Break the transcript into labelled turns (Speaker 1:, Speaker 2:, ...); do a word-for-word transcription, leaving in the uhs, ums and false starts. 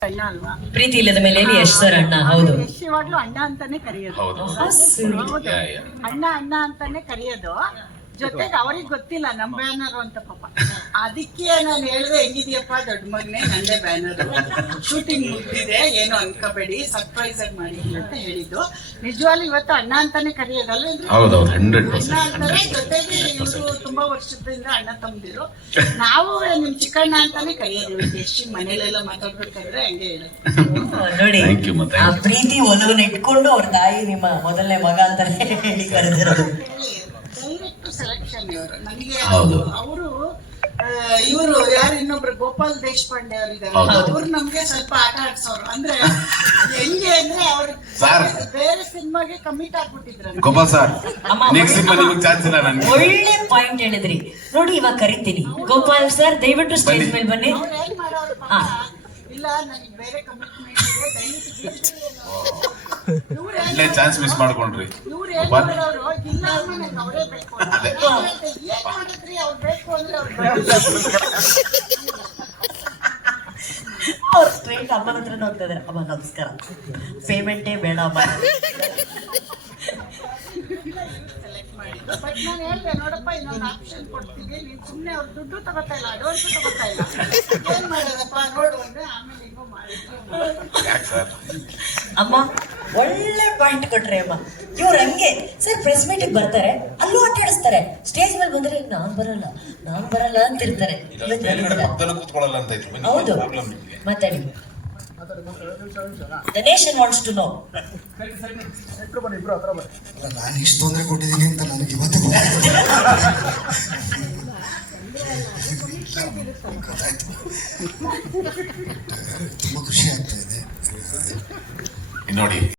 Speaker 1: ಅಣ್ಣ ಅಲ್ವಾ?
Speaker 2: ಪ್ರೀತಿ ಇಲ್ಲದ ಮೇಲೆ ಎಲ್ಲಿ ಯಶ್ ಸರ್ ಅಣ್ಣ. ಹೌದು,
Speaker 1: ಯಶ್ ಇವಾಗ್ಲೂ ಅಣ್ಣ ಅಂತಾನೆ ಕರೆಯೋದು.
Speaker 3: ಹೌದು.
Speaker 1: ಹೌದು. ಅಣ್ಣ ಅಣ್ಣ ಅಂತಾನೆ ಕರೆಯೋದು. ಜೊತೆಗೆ ಅವ್ರಿಗೆ ಗೊತ್ತಿಲ್ಲ ನಮ್ ಬ್ಯಾನರ್ ಅಂತ ಪಾಪ. ಅದಕ್ಕೆ ನಾನು ಹೇಳಿದೆ, ಹೆಂಗಿದ್ಯಪ್ಪ ದೊಡ್ಡ ಮಗನೇ, ನಂದೇ ಬ್ಯಾನರ್, ಶೂಟಿಂಗ್ ಮುಗ್ದಿದೆ, ಏನು ಅನ್ಕೋಬೇಡಿ, ಸರ್ಪ್ರೈಸ್ ಆಗಿ ಮಾಡಿದ್ವಿ ಅಂತ ಹೇಳಿದ್ದು. ನಿಜವಾಗ್ಲೂ ಇವತ್ತು ಅಣ್ಣ ಅಂತಾನೆ ಕರೆಯೋದಲ್ಲ, ಅಣ್ಣ ಅಂತಾರೆ. ಜೊತೆಗೆ ಇವರು ತುಂಬಾ ವರ್ಷದಿಂದ ಅಣ್ಣ ತಮ್ಮದಿರು. ನಾವು ನಿಮ್ ಚಿಕ್ಕಣ್ಣ ಅಂತಾನೆ ಕರೆಯೋದು. ಎಷ್ಟು ಮನೇಲೆಲ್ಲ ಮಾತಾಡ್ಬೇಕಾದ್ರೆ ಹಂಗೆ ಹೇಳೋದು.
Speaker 2: ನೋಡಿ, ಆ ಪ್ರೀತಿ ಒಲವನ್ನ ಇಟ್ಕೊಂಡು ಅವ್ರ ತಾಯಿ ನಿಮ್ಮ ಮೊದಲನೇ ಮಗ ಅಂತಾನೆ ಹೇಳಿ ಕರೆದಿರೋದು.
Speaker 1: ಡೈರೆಕ್ಟ್ ಸೆಲೆಕ್ಷನ್ ಇವರು ನನಗೆ. ಅವರು ಇವರು ಯಾರು ಇನ್ನೊಬ್ರು ಗೋಪಾಲ್ ದೇಶಪಾಂಡೆ ಅವರು ಇದ್ದಾರೆ, ಅವ್ರು ನಮ್ಗೆ ಸ್ವಲ್ಪ ಆಟ ಆಡ್ಸೋರು. ಅಂದ್ರೆ ಹೆಂಗೆ ಅಂದ್ರೆ ಅವ್ರು ಬೇರೆ ಸಿನಿಮಾಗೆ ಕಮಿಟ್ ಆಗ್ಬಿಟ್ಟಿದ್ರು.
Speaker 2: ಒಳ್ಳೆ ಪಾಯಿಂಟ್ ಹೇಳಿದ್ರಿ ನೋಡಿ. ಇವಾಗ ಕರಿತೀನಿ ಗೋಪಾಲ್ ಸರ್, ದಯವಿಟ್ಟು ಸ್ಟೇಜ್ ಮೇಲೆ ಬನ್ನಿ.
Speaker 1: ಅವ್ರು ಏನ್ ಮಾಡೋರು, ಇಲ್ಲ ನನಗೆ ಬೇರೆ ಕಮಿಟ್ಮೆಂಟ್ ಇದೆ, ದಯವಿಟ್ಟು
Speaker 3: ಚಾನ್ಸ್ ಮಿಸ್ ಮಾಡ್ಕೊಂಡ್ರಿ.
Speaker 1: ಇವ್ರು ಏನ್ ಮಾಡೋರು, ಇಲ್ಲ ನಂಗೆ ಅವರೇ ಬೇಕು, ಏನ್ ಮಾಡಿದ್ರಿ ಅವ್ರು ಬೇಕು ಅಂದ್ರೆ
Speaker 2: ಅವ್ರು ಸ್ಟ್ರೈಟ್ ಅಮ್ಮನ ಹತ್ರನೇ ಹೋಗ್ತಾ ಇದಾರೆ. ಅಮ್ಮ ನಮಸ್ಕಾರ, ಪೇಮೆಂಟೇ ಬೇಡ ಅಮ್ಮ.
Speaker 1: ಸೆಲೆಕ್ಟ್ ಮಾಡಿದ್ದು. ಬಟ್ ನಾನು ಹೇಳ್ದೆ, ನೋಡಪ್ಪ ಇನ್ನೊಂದು ಆಪ್ಷನ್ ಕೊಡ್ತೀವಿ, ನೀನ್ ಸುಮ್ನೆ ಅವ್ರು ದುಡ್ಡು ತಗೋತಾ ಇಲ್ಲ, ಅಡ್ವಾನ್ಸ್ ತಗೋತಾ ಇಲ್ಲ, ಏನ್ ಮಾಡೋದಪ್ಪ ನೋಡು ಅಂದ್ರೆ ಆಮೇಲೆ ಹಿಂಗೋ ಮಾಡಿದ್ರು.
Speaker 2: ಅಮ್ಮ ಒಳ್ಳೆ ಪಾಯಿಂಟ್ ಕೊಟ್ರೆ ಅಮ್ಮ. ಇವ್ರು ಹಂಗೆ ಸರ್ ಪ್ರೆಸ್ ಮೀಟಿಗೆ ಬರ್ತಾರೆ, ಅಲ್ಲೂ ಆಟಾಡಿಸ್ತಾರೆ. ಸ್ಟೇಜ್ ಮೇಲೆ ಬಂದ್ರೆ ನಾನ್ ಬರಲ್ಲ ನಾನ್ ಬರಲ್ಲ ಅಂತಿರ್ತಾರೆ. ಹೌದು, ಮಾತಾಡಿ. The nation wants to know.
Speaker 4: ನಾನು ಇಷ್ಟು ತೊಂದರೆ ಕೊಟ್ಟಿದ್ದೀನಿ ಅಂತ ನನಗೆ ಇವತ್ತು ಗೊತ್ತಾಯ್ತು. ತುಂಬಾ ಖುಷಿ ಆಗ್ತಾ ಇದೆ
Speaker 3: ನೋಡಿ.